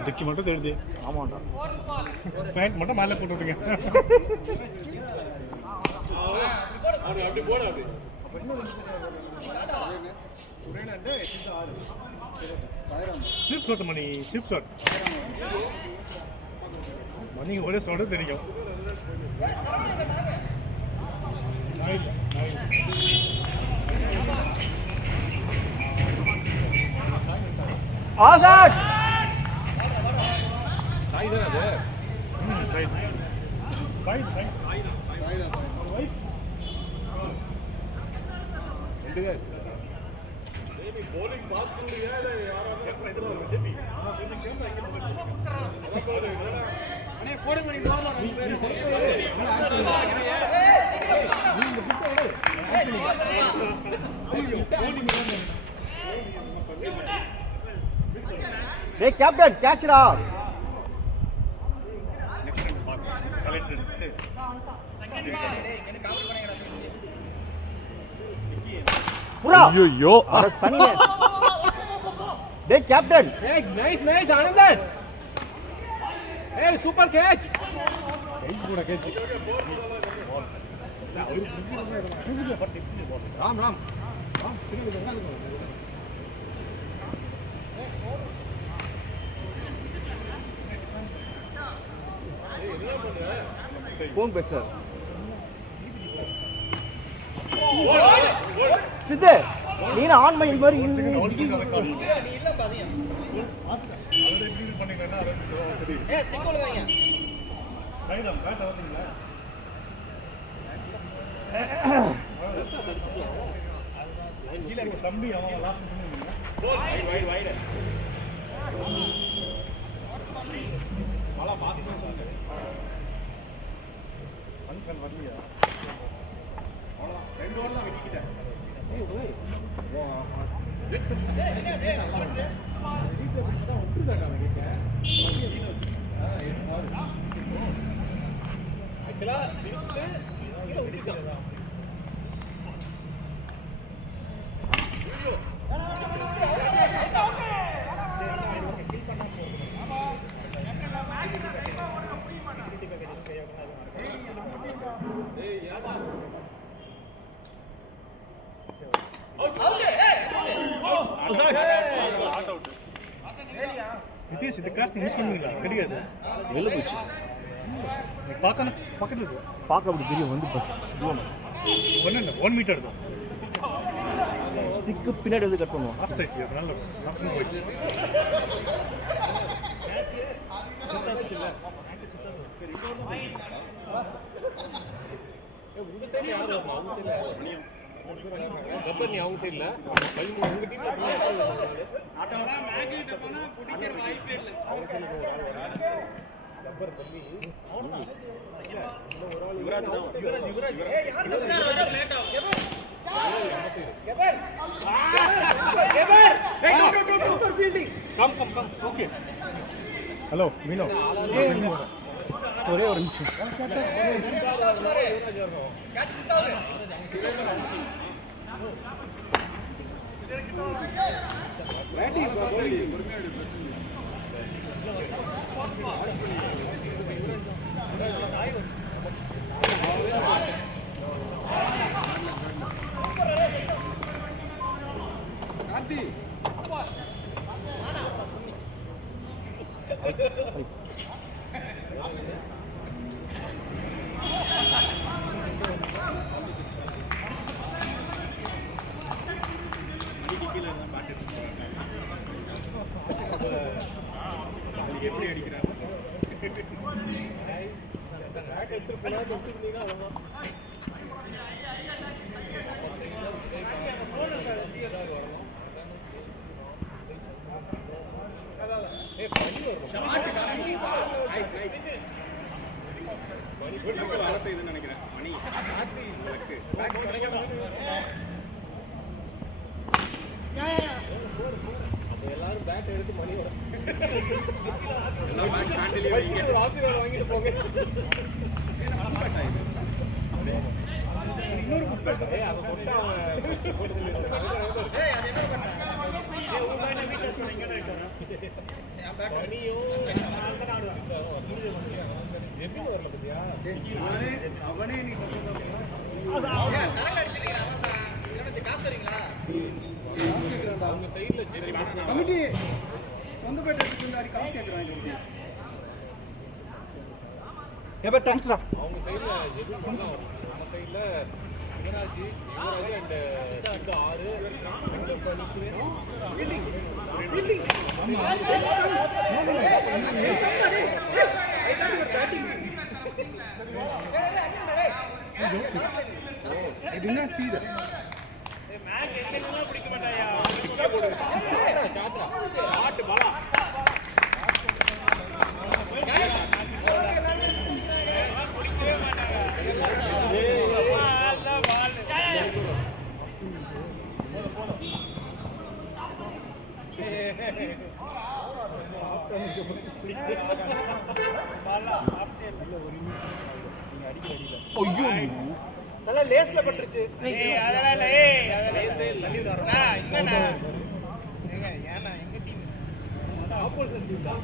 இதுக்கு மட்டும் தெரியுது. ஆமாண்டா, பேண்ட் மட்டும் மேலே போட்டுருங்க. ஸ்லிப் ஷாட் மணி, ஸ்லிப் ஷாட் மணி ஒரே ஷாட்டு தெரியும். ஆசாத் சாய் தானே அது? சாய் சாய் சாய் சாய் bowling pass பண்ணியா இல்ல யாராவது இதுல ஒரு ஜெபி இந்த கேமரா இங்க அண்ணே போடு மணி போறல நீ hey captain catch it up pura ayyo ara sanne hey captain hey nice anandan hey super catch hey kuda catch ram phone பேசு சித்தே நீனா ஆன் மைல் மாதிரி நீ இல்ல பாதியா அது எப்படி பண்ணீங்கன்னா அது ஏய் ஸ்டிக் போடுங்க கைதம் பேட் வரீங்களா கீழ இருக்க தம்பி அவன் லாஸ்ட் பண்ணுவீங்க கோல் வைட் வாலா பாஸ்மா சொல்லுங்க அன்கன் வரலையா அவ்வளவுதான் ரெண்டு ஓவர் தான் வெட்டிட்டேன் ஏய் ஓய் என்ன பரவாயில்லை வீட்ல தான் ஒட்டுதாடா கேக்க வண்டியை வச்சு ஆக்சுவலா நிறுத்து கீழ ஒட்டிக்கலாம் நிதிஷ் இந்த கிராஸ் மிஸ் பண்ணுவீங்களா? கிடையாது, வெளில போச்சு. நீ பார்க்கணும், பக்கத்துல இருக்கு, பார்க்க அப்படி தெரியும் வந்து ஒன்று 1 மீட்டர் தான். ஸ்டிக்கு பின்னாடி வந்து கட் பண்ணுவோம். லாஸ்ட் ஆச்சு, அதனால லாஸ்ட் போயிடுச்சு. உங்க சைடு யாரு வரணும்? அவங்க சைடுல கப்பர் நீ அவங்க சைடுல 13 உங்க டீம்ல ஆட்டோனா மேகி டப்பனா குடிக்கிற வாய்ப்பே இல்ல. அவங்க சைடுல ஒரு ஆள் கப்பர் தம்பி அவர்தான் ஒரு ஆள் யுவராஜ் ஏய் யார் கப்பர் லேட் ஆகும் கப்பர் கப்பர் ஃபீல்டிங் கம் ஓகே. ஹலோ மீனோ, ஒரே ஒரு நிமிஷம். எப்படி அடிக்கிறாங்க எடுத்துட்டு போனா பேட்டை எடுத்து மணியோட ஒரு ஆசீர்வாதம் வாங்கிட்டு போங்க. கமிட்டி சொந்த பேட்டை எடுத்து அடி காசு கேட்குறாங்க. எப்போ தேங்க்ஸ்டா. அவங்க சைடில் ஜெபின் பண்ணலாம் வரும். நம்ம சைடில் யுவராஜ் அண்ட் சித்து 6 ஐயோ நல்லா லேஸ்ல பட்டுருச்சு. அதெல்லாம் லேஸே இல்ல. என்னண்ணா ஏன்னா எங்க டீம் ஆப்போசிட் டீம் தான்.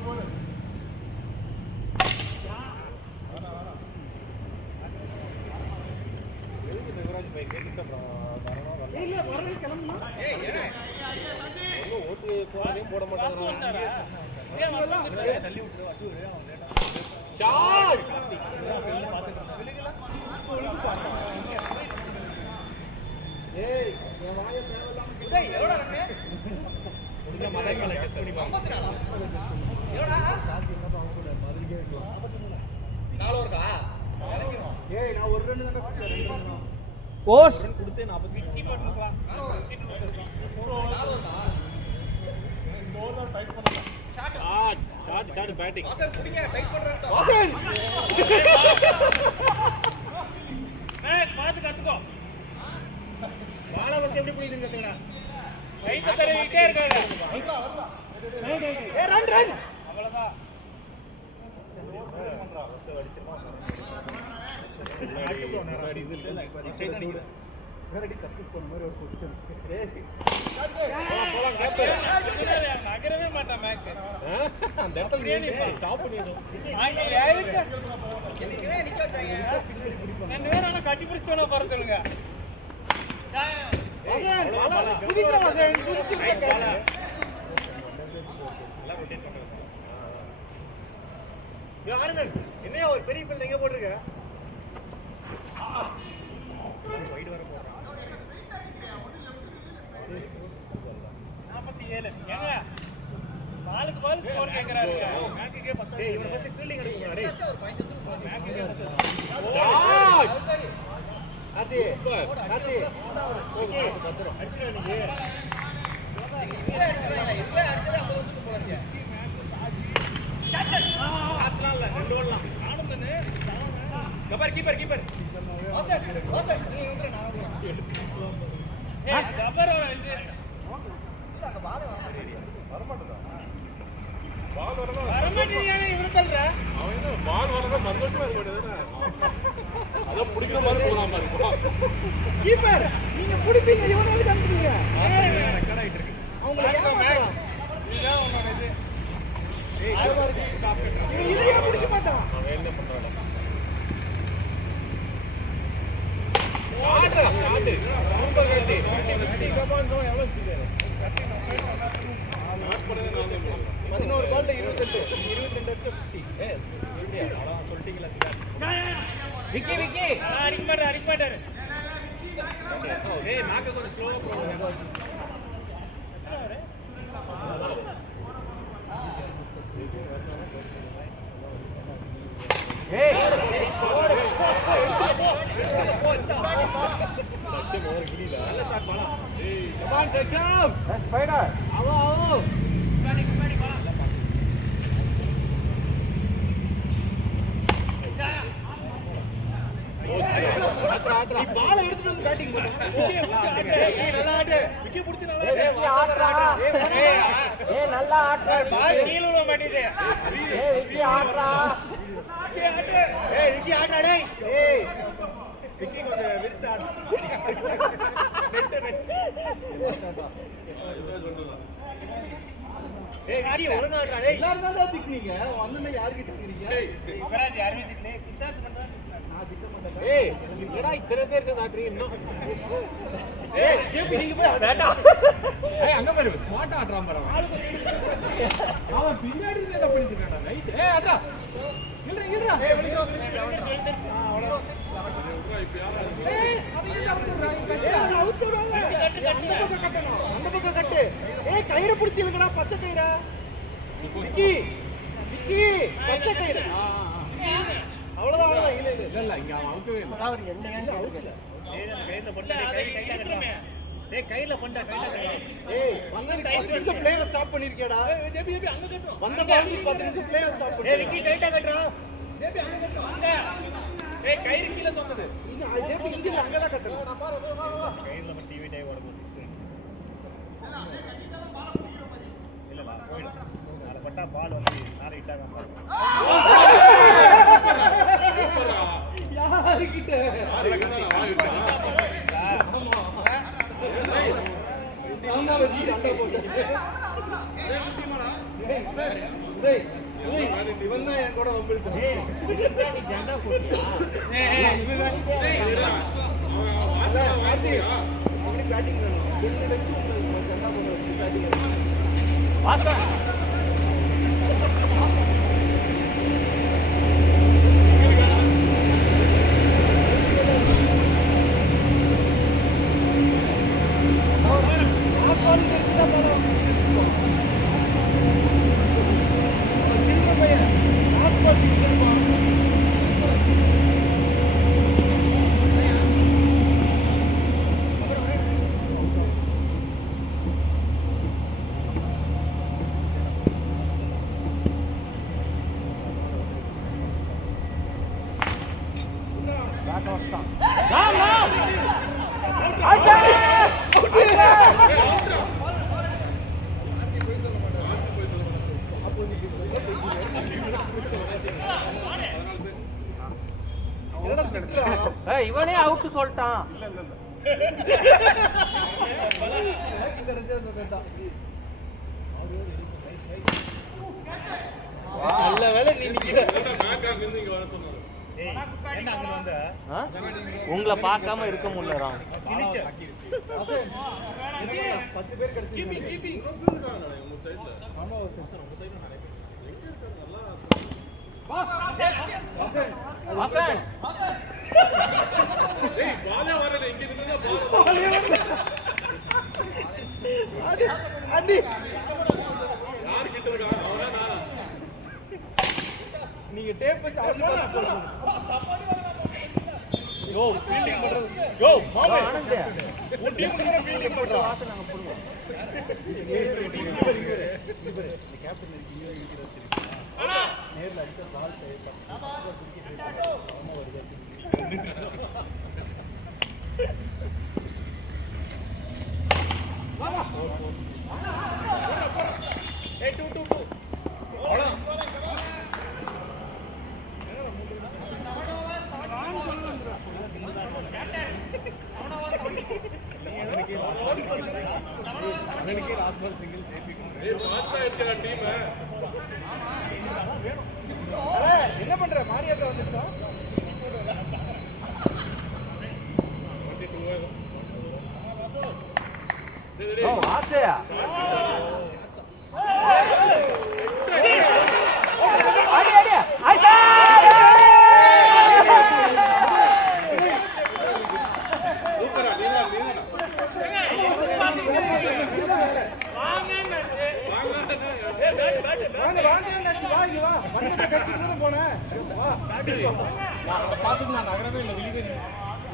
யுவராஜ் பை கேட்டு அப்புறம் இல்ல வரவே கிளம்புமா. ஓட்டு போதையும் போட மாட்டாங்க. தள்ளி விட்டுரு வசூல் ஷாட் ஏய் என் வாயை தேவலாம். டேய் எவ்வளவு ரன்? முடிஞ்ச மலைகளை டெஸ்ட் பண்ணி பாருங்க. 54 எவ்வளவுடா? நாலு ஓவர்க்கா? இறங்கிரும். ஏய் நான் ஒரு ரன் தான் ஓஸ் கொடுத்தே 40 விக்கி போட்டுக்கலாம். Shot batting. வாசன் புடிங்க டைட் பண்றேன். வாசன் மேக் பாத்து கத்துக்கோ. வாளை வச்சு எப்படி புரியுதுன்னு கேட்டீங்களா? ரைட் தரவிட்டே இருக்காங்க. ஏ ரன் ரன் அவ்வளவுதான். நகரவே மாட்டான் மேக். அந்த இடத்துல ஸ்டாப் பண்ணிடுறோம். ஆங்க யாருக்கு என்னைக்குதே நிக்க வச்சாங்க. ரெண்டு பேரும் ஆனா கட்டி பிடிச்சு வேணா போற சொல்லுங்க. வாசன் குதிக்க வாசன் குதிச்சு பால. யாருங்க என்னையா ஒரு பெரிய ஃபீல்ட் எங்க போட்டுருக்க? வைட் வர போறான். 47 ஏங்க பாலுக்கு பால் ஸ்கோர் கேக்குறாரு. மேக்குக்கே 10. டேய் இவன் ஃபர்ஸ்ட் ஃபீல்டிங் எடுக்கணும் டேய். ஷாட் ஆதி ஆதி ஓகே பத்திரம் அடிச்சுடா நீங்க. இல்ல அடிச்சது 50 வந்துட்டு போறீங்க. மேட்ச்லாம் இல்ல ரெண்டு ஓடலாம். நானும் தானே கபர் கீப்பர் வாசன் நீ வந்து நான் வரேன். ஏய் கபர் இது வரமாட்டீங்க இவனை சொல்ற. அவன் என்ன பால் வரதா சந்தோஷமா இருக்க மாட்டேதானே. அத பிடிக்கிற மாதிரி போலாம் பாருங்க. கீப்பர் நீங்க புடிப்பீங்க இவனை எதுக்கு அனுப்புறீங்க? ரெக்கார்ட் ஆயிட்டு இருக்கு. அவங்கள ஏமாத்துறான். இதுதான் உன்னோட இது. இவன் இதையே பிடிக்க மாட்டான். அவன் என்ன பண்றான்? ஷாட் சூப்பர் கட்டி. கமான் எவ்வளவு வச்சிருக்காரு? 11 பால்ல 28 22 50. அதான் சொல்லிட்டீங்களா சிகார். விக்கி அரிக்க மாட்டாரு. ஏய் மேக்க கொஞ்சம் ஸ்லோவா போடுங்க. ஏய் சச்சம் ஓவர் கிடில. நல்ல ஷாட் பாலா. ஏய் கமான் சச்சம். ஸ்பைடர் ஆவோ முன்னாடி பாலா. ஓ ஆட்ரா ஆட்ரா பால எடுத்துட்டு வந்து பேட்டிங் பண்ணு. நல்லா ஆடு விக்கி புடிச்சு நல்லா விக்கி ஆட்றா. நல்லா ஆட்றா. பால் கீழ விழ மாட்டேங்குது விக்கி ஆட்றா. விக்கி ஆடுடா டேய் விக்கி கொஞ்சம் விரிச்சு ஆடு விக்கி ஒழுங்கா ஆடுடா டேய் எல்லாரும் தான் திக்குனீங்க. அண்ணனை யார்கிட்ட திக்குறீங்க? யுவராஜ் யாருமே திட்டல சித்தார்த் தான் ஏய் என்னடா இத்தனை பேர் சேர்ந்தாட்றீங்க இன்னும் கேபி நீங்க போய் பேட்டா. அங்க பாரு ஸ்மார்ட் ஆடுறான் பாரு அவன் பின்னாடி இருந்து பண்ணிட்டான்டா நைஸ் ஆட்ரா இல்லடா இல்லடா அந்த பக்கம் கட்டு. கயிறு பிடிச்சி இழுக்கடா பச்சை கயிறா. விக்கி விக்கி பச்சை கயிறு. அவ்வளவுதான். இல்ல இல்ல இங்க அவன் அவுக்கவே இல்ல அவர் என்ன அவுக்கல. கையில பண்ணா டேய் கையில பண்ணா கையில ஏய் வந்து 10 நிமிஷம் பிளேயர் ஸ்டாப் பண்ணிருக்கேடா. ஜேபி அங்க கட்டு. வந்த பால் 10 நிமிஷம் பிளேயர் ஸ்டாப் பண்ணு. விக்கி டைட்டா கட்டுறா ஜேபி அங்க கட்டு வாங்க கயிறு கீழ தொங்குது ஜேபி இங்க அங்க தான் கட்டு. கையில பண்ண டிவி டை ஓட போகுது இல்ல போய்டும் நாளை பட்டா பால் வந்து நாளை இட்டாங்க யாருக்கிட்ட இவன் தான் என் கூட இவனே அவுட் சொல்லிட்டான். நல்ல வேலை நீ உங்களை பார்க்காம இருக்க முடியல. 10 பேர் கிடைச்சு நீங்க டேப் வச்சு யோ ஃபீல்டிங் பண்றது யோ மாமே ஆனந்த் உன் டீம் கூட ஃபீல்டிங் பண்ற வாச நாங்க போடுவோம். இந்த கேப்டன் இருக்கு நேர்ல அடிச்ச பால் ஏய் 2 என்ன பண்ற மாரியாதா வந்துச்சா ஓ ஆசையா அடி அடி ஐயா சூப்பரா நீங்க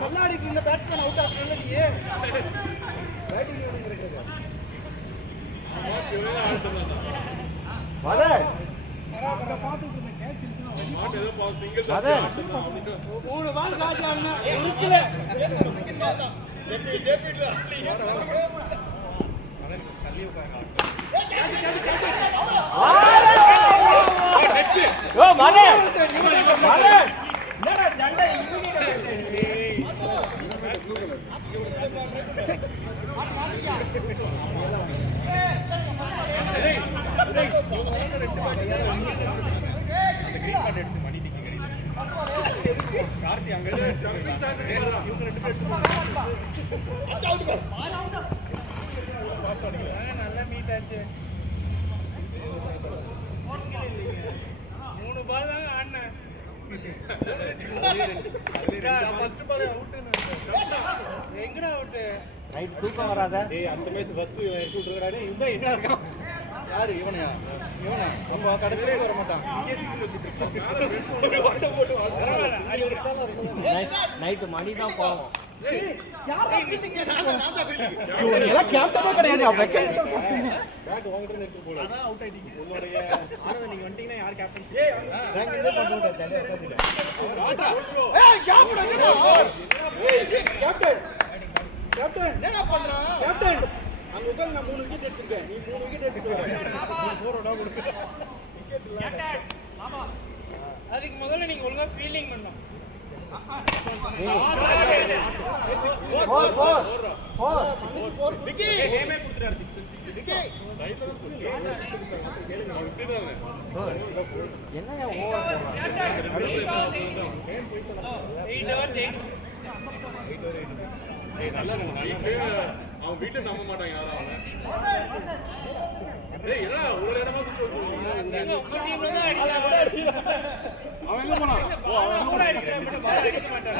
கண்ணாடிக்கு இந்த பேட்ஸ்மேன் அவுட் ஆகுது. மூணு பால் ராஜா அண்ணா உருக்கல ஓ மதே மதே என்னடா ஜண்டை கார்த்தி அங்க நல்ல மீட் ஆச்சு 3 பால் தான் ஆடினேன் எங்கடா அவுட் ரைட் தூக்கம் வராத டேய் அந்த மேட்ச் ஃபர்ஸ்ட் இறக்கி விட்டுறானே இவன் எங்க இருக்கான் யாரு இவனையா இவனா நம்ம கடைசில வர மாட்டான் நைட் மணி தான் போவோம் எல்லாம் கேப்டனே கிடையாது பேட் வாங்கிட்டு எடுத்து போல அதான் அவுட் ஆயிட்டீங்க உங்களுடைய ஆனந்த நீங்க வந்துட்டீங்கன்னா யார் கேப்டன்சி கேப்டன் என்னடா பண்றா கேப்டன் அங்க உட்கார்ந்து நான் 3 விக்கெட் எடுத்துட்டேன் நீ 3 விக்கெட் எடுத்துட்டு போறடா கொடுக்க கேப்டன் ஆமா அதுக்கு முதல்ல நீங்க ஒழுங்கா ஃபீல்டிங் பண்ணணும் விக்கி கேமே கொடுத்துறாரு 6 விக்கி என்னையா ஓவர் அவன் வீட்டை நம்ப மாட்டாங்க யாரும் டேய் என்ன ஒரு இடமா சுத்தி அவன் எங்க போனான் ஓ அவன் கூட அடிக்க மாட்டான்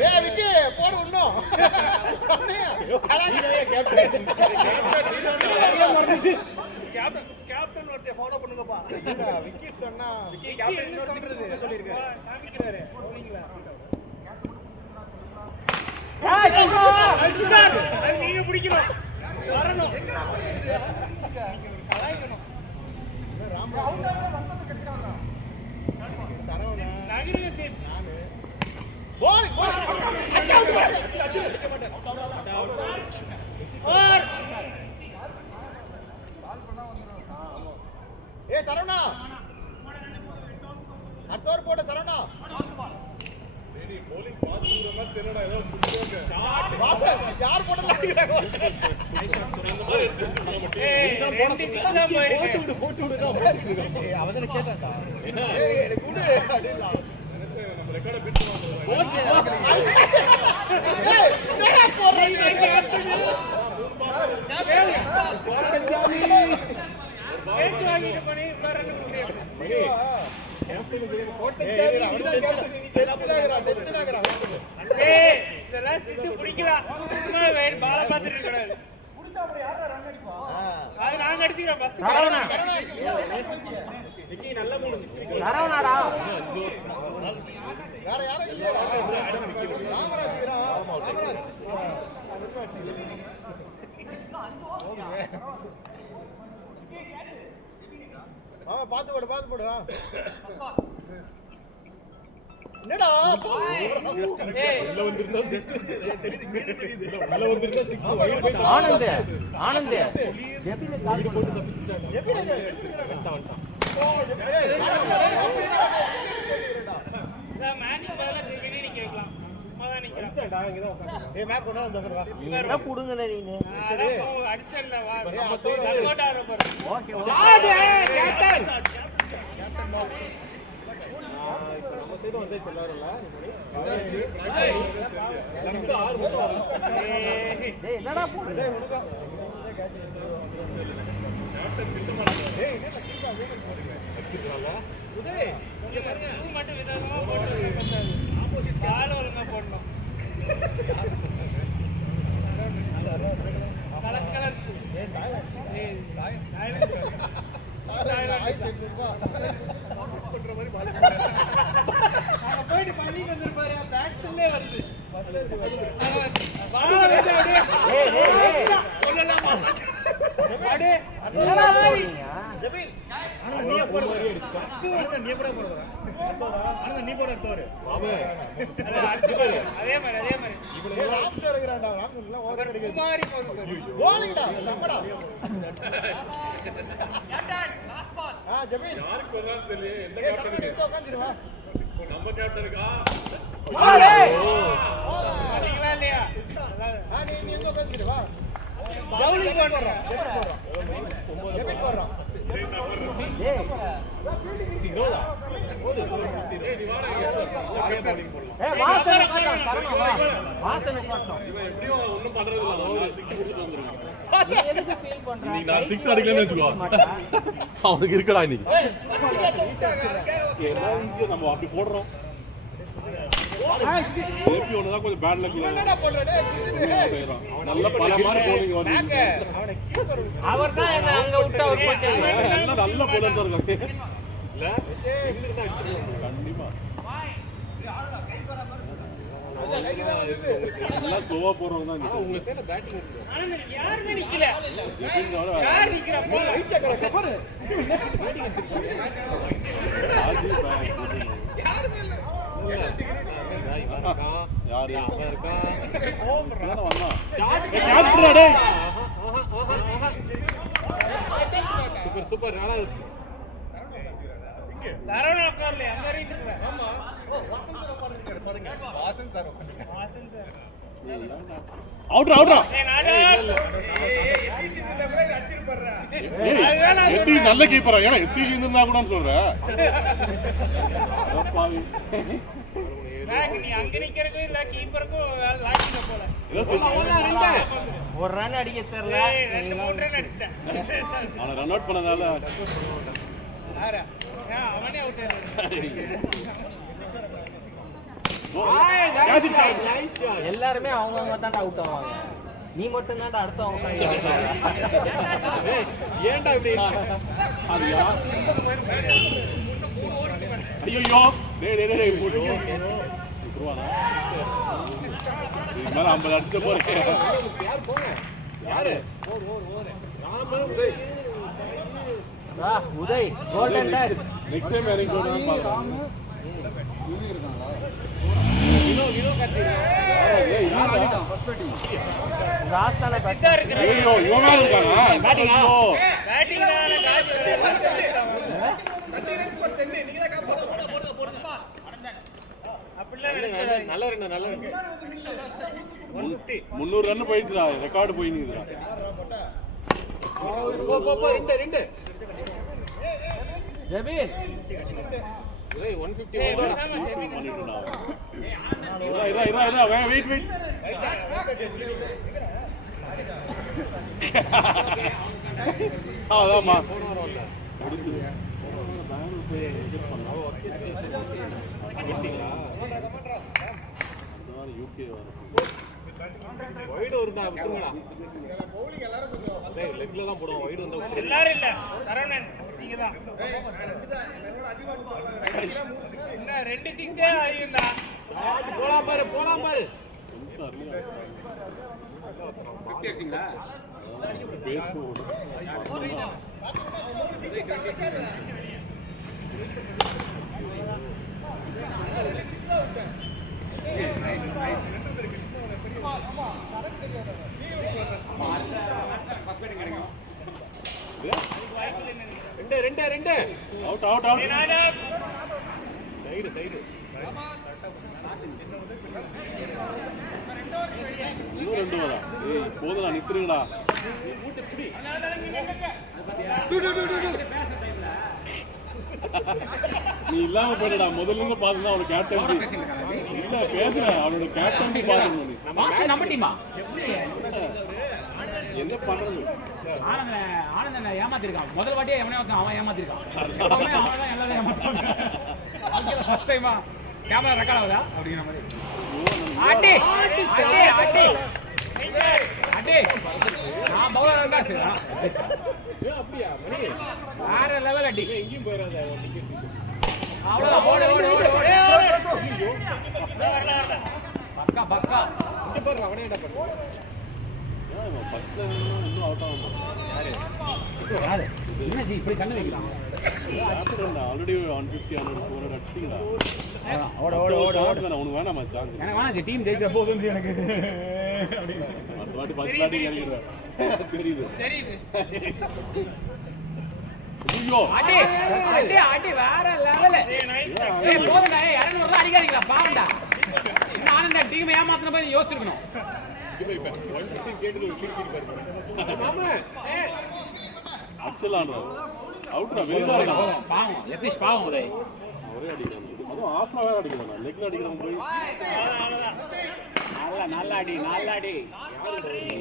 ஏய் விக்கி போடு இன்னும் சொன்னேன் கேப்டன் ஒருத்தே ஃபாலோ பண்ணுங்கப்பா விக்கி சொன்னா விக்கி கேப்டன் இன்னொரு 6 கொடுக்க சொல்லிருக்காரு காமிக்கிறாரு போனீங்களா அது நீங்க பிடிக்கணும் வரணும் கலாய்க்கணும் நகருங்க சரி ஏ சரவணா அடுத்த ஓவர் போட சரவணா வாசல் யார் போடல அடிக்குறாங்க போட்டு விடு அவதன கேட்டாடா ஏய் எனக்கு குடு அடிடா நம்ம ரெக்கார்ட பிட் பண்ணுவோம் போச்சு ஏய் என்னடா போறீங்க கேட்டு வாங்கிட்டு பண்ணி வரணும் இதெல்லாம் சித்து பிடிக்கலாம் பால பாத்துட்டு இருக்கக்கூடாது அது நாங்க அடிச்சுக்கிறோம் ஃபர்ஸ்ட் நல்ல 3 6 சரவணாடா வேற யாரும் இல்லடா ராமராஜ் வீரா ராமராஜ் பாத்து போடு என்னடா ஆனந்த் மேட்ச் பதிலா திருப்பி நீ கேட்கலாம் சும்மாதான் நிக்கிறேன் என்ன புடுங்கல நீ அடிச்சல்ல வா சப்போர்ட் ஆற பாரு ஓகே இப்போ நம்ம சைடு வந்து எல்லாரும்ல நமக்கு 6 மட்டும் வரும் டேய் என்னடா போடுது உதய் நீ மட்டும் விதமா போட்டு ஆப்போசிட் கால் ஒழுங்கா போடணும் கலர் கலர்ஸ் ஏய் தாய் போயிட்டு பண்ணிட்டு வந்துருப்பாரு பேட்ஸ்மே வருது நீ போட தோறு மாமே அதே மாதிரி குமாரி போகுது லாஸ்ட் பால் யாருக்கு சொல்றான்னு தெரியல. எந்த கேப்டனுக்கு? நம்ம கேப்டனுக்கா? அடிக்கலாம் இல்லையா பவுலிங் போடுறோம் இவன் எப்படியும் ஒண்ணும் பண்றது இல்ல. நான் 6 கொடுத்துட்டு வந்திருக்கேன். இன்னைக்கு நான் 6 அடிக்கலன்னு வெச்சுக்கோ. அவனுக்கு இருக்குடா இன்னைக்கு. நம்ம அப்படி போடுறோம். ஏபி ஒண்ணுதான் கொஞ்சம் பேட் லக். நல்ல பல மாதிரி bowling வருது. அவர்தான் என்ன அங்க விட்டு அவர் போயிட்டாரு நல்ல bowler தான் இருக்காங்க. இல்ல இங்கிருந்து அடிச்சிடலாம் கண்டிப்பா. எல்லாம் ஸ்லோவா போறவங்க தான் ஆனா உங்க சைடுல பேட்டிங் இருக்கு ஆனந்த் யாருமே நிக்கல நிக்கல. யார் நிக்கிறா போ பேட்டிங் வச்சிருக்கீங்க யாருமே இல்ல இவன் இருக்கான் யாரு? அவன் இருக்கான் இப்பதானே வந்தான். சூப்பர் சூப்பர் நல்லா இருக்கு சரவண உட்கார்ல அங்க இருக்கற ஆமா வாசன் சார் வாசன் சார் அவுட்ரா ஏய் நாடா எத்தி நல்ல கீப்பரா. ஏன்னா எத்தி இருந்தா கூட சொல்றேன். பேக் நீ அங்க நிக்கிறதுக்கு இல்ல கீப்பருக்கும் லாக்கில போல ஒரு ரன் அடிக்க தெரியல. ஏய் 2-3 ரன் அடிச்சிட்டேன் அவனை ரன் அவுட் பண்ணதால யாரா அவனே அவுட் எல்லாருமே அவங்கவங்க தான் அவுட் ஆவாங்க. நீ மட்டும் தான் அடுத்தவங்க ஏன்டா இப்படி அது யார்? ஐயோ டேய் விட்டுருவானா? இதுக்கு மேல 50 அடிச்சு போறேன். யார் போங்க யாரு Uday golden duck. Next time எனக்கு போடுறான்னு பாக்குறேன். வினோ கட்டிடுறான் ராஸ்தான சித்தா இருக்கு ஐயோ இவன் மேல இருக்கானா? ஐயோ பேட்டிங்னால காஜ் அப்படிலாம் நினைச்சாரு நல்ல ரெண்டு 300 ரன் போயிடுச்சுடா. ரெக்கார்டு போய் நிக்குதுடா. போ ரெண்டு ஜெபின் ஏய் 150 ஏய் ஓடுடா பேசாம ஜெபின் பண்ணிட்டுடா. வெயிட் அதாம்மா முடிஞ்சு யூகே வைடு வருடா விட்டுங்கடா சரி லெக்ல தான் போடுவோம் வைடு வந்தா விட்டுரு. எல்லாரும் இல்ல சரவணன் நீங்க தான் என்ன 2 6 ஆயிந்தா போலாம் பாரு ரெண்டு அவுட் நாடா சைடு இன்னும் 2 வரா. ஏய் போதுடா நித்துறீங்கடா. நீ இல்லாம போயிடா. முதல்ல இருந்து பாத்துனா அவனுக்கு கேப்டன் இல்ல பேசுற அவனோட கேப்டன் பாத்துக்கணும் நீ. நம்ம டீமா என்ன பண்றது? ஆனந்த ஏமாத்திருக்கான். முதல் வாட்டியே எவனே அவன் ஏமாத்திருக்கான். எப்பவுமே அவன் தான் எல்லாரும் ஏமாத்துவாங்க. ஃபர்ஸ்ட் டைமா கேமரா ரெக்கார்ட் ஆகுதா அப்படிங்கிற மாதிரி ஆட்டி நான் பவுலர் இருந்தா சரி அப்படியா மணி வேற லெவல் அடி. எங்கேயும் போயிடாத அவ்வளவுதான் ஓடு பக்கா இங்க பாரு அவனே என்ன பண்றான் இன்னும் அவுட் ஆகும். யாரு என்ன ஜி இப்படி கண்ணு வைக்கலாம் ஆல்ரெடி 150 400 அடிச்சிங்களா ஓட ஓட ஓட ஓட உனக்கு வேணாமா சான்ஸ் எனக்கு வேணாம் ஜி டீம் ஜெயிச்சா போதும் ஜி எனக்கு அடுத்த வாட்டி 10 வாட்டி ஏறிடுவேன் தெரியுது ஐயோ அடி அடி அடி வேற லெவல் ஏய் போடுங்க 200 ரூபாய் அடிக்காதீங்களா பாவண்டா இன்னும் ஆனந்த டீம் ஏமாத்துன போய் யோசிச்சிருக்கணும் அச்சலான்றாரு அவுட்ரா வெளியில பாவம் யதீஷ் பாவம் உதய் ஒரே அடிக்கிறான் அதுவும் ஆஃப்ல வேற அடிக்கிறான் லெக்ல அடிக்கிறான் போய் நல்ல அடி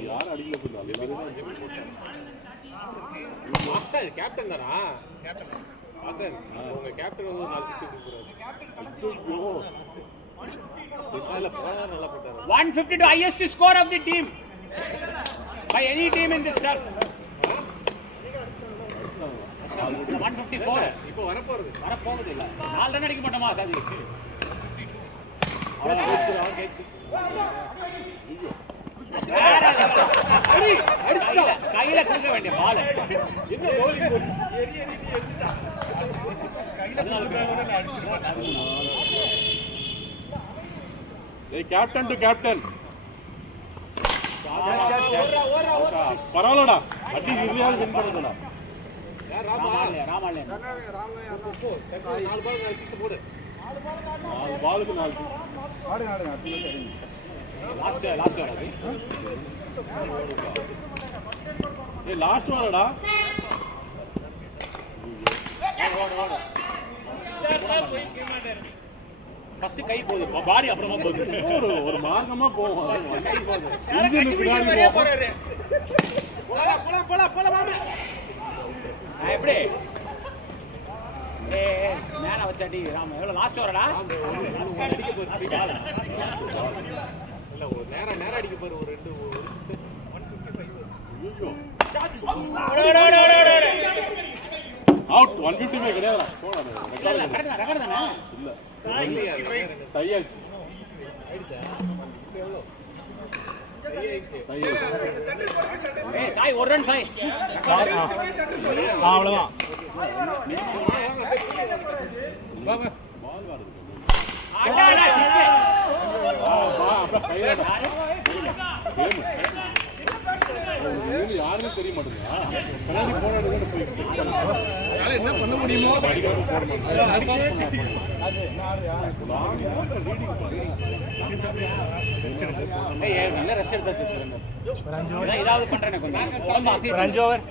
யார் அடிக்கல சொல்ல கேப்டன் தானா ஹசன் உங்க கேப்டன் வந்து 4 6 கொடுக்குறாரு இல்ல போறாரு நல்லா போட்டாரு 152 highest score of the team by any team in this turf 154 இப்போ வர போறது இல்ல 4 ரன் அடிக்க மாட்டோமா சாதி அடி அடிச்சா கையில குடுக்க வேண்டிய பால் என்ன bowling போட்டு ஏய் கேப்டன் டு கேப்டன் பரவாயில்லடா அட்லீஸ்ட் இதுலயாவது வின் பண்ணுடா ராமாலே 4 பால் 6 போடு 4 பாலுக்கு 4 ஆடுங்க லாஸ்ட் வராது ஏய் லாஸ்ட் வரடா ஃபர்ஸ்ட் கை போகுது பாடி அப்புறமா போகுது ஒரு மார்க்கமா போவோம் கை போகுது இன்ஜின் பின்னாடி போவோம் போல மாமா எப்படி ஏய் மேல வச்சாடி ராம எவ்வளவு லாஸ்ட் வரடா அடிக்க போறது இல்ல ஒரு நேரா அடிக்க போற ஒரு 2 அவுட் 155 கிடையாதுடா போடா ரெக்கார்ட் தானே இல்ல டையாச்சு ஏய் சாய் ஒரு ரன் சாய் அவ்வளவுதான் பால் வருது அடடா 6 அப்ப கையடா யாருமே தெரிய மாட்டேங்குதா கண்ணாடி போன போய் என்ன பண்ண முடியுமோ நல்ல ரெஸ்ட் எடுத்தாச்சு இதாவது பண்றேன் கொஞ்சம் ஒரு 5 ஓவர்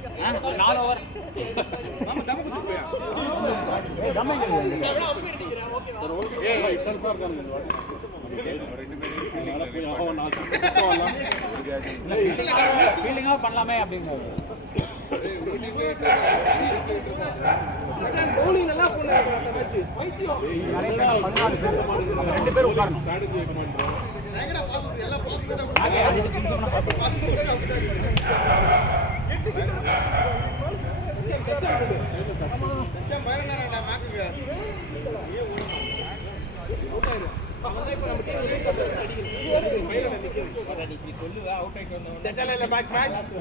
4 ஓவர் ஃபீலிங்கா பண்ணலாமே அப்படிங்கிறது பவுலிங் நல்லா பண்ணாரு அந்த மேட்ச் பைத்தியம் 2 பேர் உட்காரணும் ஸ்ட்ராட்டஜி பண்றோம்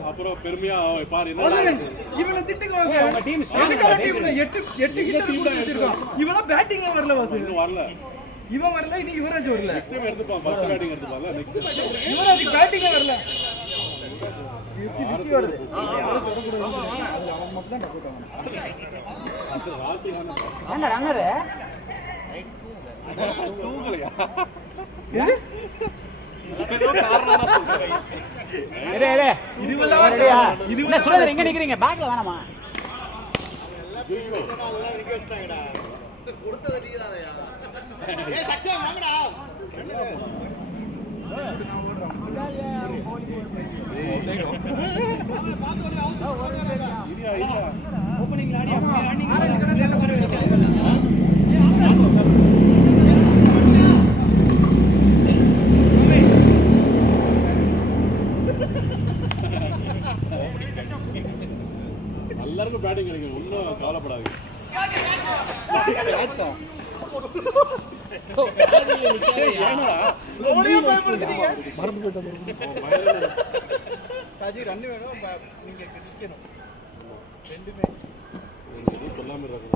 அப்புறம் பெருமையா பாரு இவனை திட்டுங்க வாசு. உங்க டீம் எதுக்காக டீம்ல 8 ஹிட்டர் போட்டு வச்சிருக்கான். இவெல்லாம் பேட்டிங்கே வரல வாசு. இன்னும் வரல இவன் வரல, இனி யுவராஜ் வரல. நெக்ஸ்ட் டைம் எடுத்துப்பான் ஃபர்ஸ்ட் பேட்டிங் எடுத்துப்பான்ல நெக்ஸ்ட் யுவராஜ் பேட்டிங்கே வரல. விக்கி வருது. யாரும் தொடக்கூடாது. அதுல அவன் மட்டும் தான் டக்கு ஆகணும். ராசி ரன்னர் ரன்னர் தூங்கலையா ஏதோ காரணமா சொல்றேன். இதுவெல்லாம் சுரேந்தர் எங்க நிக்கிறீங்க பேக்ல வேணாமா கொடுத்தத நீதானயா ஏய் சக்சஸ் வாங்கடா ஓபனிங்ல ஆடி எல்லாருக்கும் பேட்டிங் கிடைக்கும் ஒன்றும் கவலைப்படாது சாஜி ரன் வேணும், நீங்க நிக்கணும். எதுவும் சொல்லாம இருக்காங்க.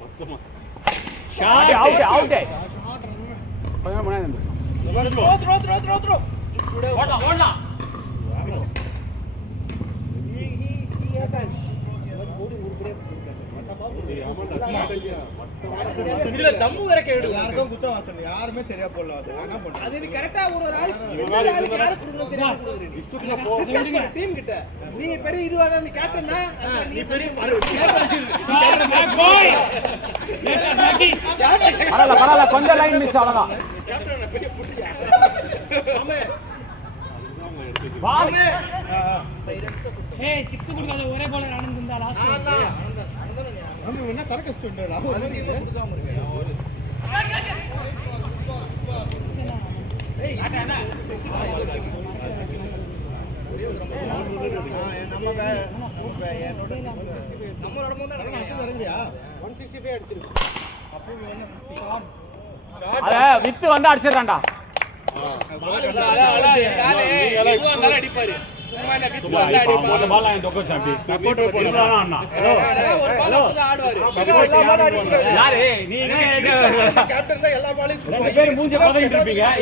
பக்கமா அவுட் அவுட் கொஞ்சம் முன்னாடி ஓடலாம் ஓடலாம் இதுல தம்மு வேற கேடு யாருக்கும் குத்த வாசல் யாருமே சரியா போடல வாசல் என்ன பண்றது அது நீ கரெக்ட்டா ஒரு ஆள் யாரு குடுக்கணும் தெரியாது டீம் கிட்ட நீ பெரிய இது வர நீ கேப்டன்னா நீ பெரிய போய் பரவாயில்ல கொஞ்சம் லைன் மிஸ் அவ்வளவுதான் கேப்டன் பெரிய புட்டியா ஆமே பால் ஏய் 6 கொடுக்காத ஒரே பாலர் ஆனந்த் இருந்தா லாஸ்ட் நம்ம என்ன சர்க்கஸ் பண்றடா ஒரு கொடுக்காம இருக்கேன் ஏய் அண்ணா நம்மளோட போது இறங்கியா 165 அடிச்சிருக்கு அத வித்து வந்து அடிச்சிரறான்டா அடிப்பாரு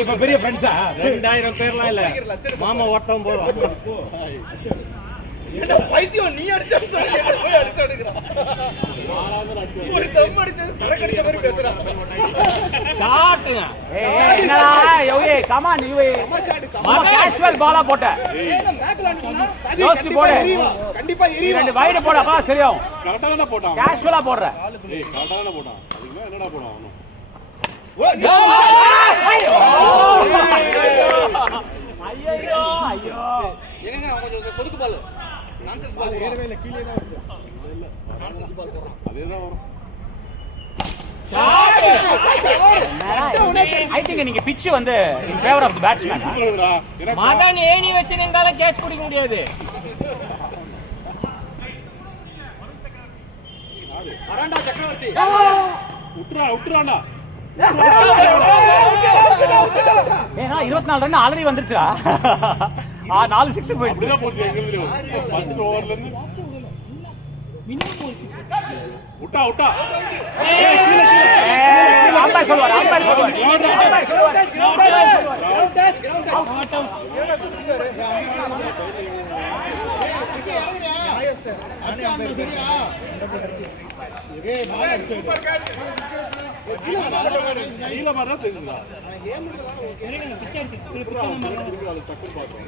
இப்ப பெரிய ஃப்ரெண்ட்ஸா 2000 பேர்லாம் இல்ல மாமா ஒருத்தன் போடுவான் பைத்தியம் நீ அடிச்சான்னு சொல்லி போய் அடிச்சு எடுக்கிறான் ஒரு தம் அடிச்சது சரக்கு அடிச்ச மாதிரி பேசுறான் ஷாட்டுங்க என்னடா Yogi come on you casual பாலா போட்ட யோசி போடு கண்டிப்பா எரியும் ரெண்டு வைட் போடு அப்பா சரியாவும் கரெக்டா தான போட்டான். கேஷுவலா போடுற ஏய் கரெக்டா தான போட்டான். அதுக்கு என்னடா போடான் அவனும். ஐயோ ஐயோ ஏங்க அவன் கொஞ்சம் சொடுக்கு பால் நான்சென்ஸ் பால் ஏறவே இல்ல கீழே தான் வருது நான்சென்ஸ் பால் போறான் அதேதான் வரும். ஐ திங்க் நீங்க பிட்ச் வந்து in favour of the batsman இவ்வளவுடா. எனக்கு மதன் ஏணி வச்சு நின்றால கேட்ச் பிடிக்க முடியாது அராண்டா சக்கரவர்த்தி விட்டுறான்டா. ஏன்னா 24 ரன் ஆல்ரெடி வந்துருச்சா 4 6 போயிடுச்சு அப்படிதான் போச்சு எங்களுக்கு. ஃபர்ஸ்ட் ஓவர்ல இருந்து மினிமம் ஒரு 6 விட்டா அம்பையர் சொல்வார் நீல மாதிரி தான் தெரியுதா? பிச்சை அடிச்சு பிச்சை நம்பர் டக்குன்னு பார்த்தோம்.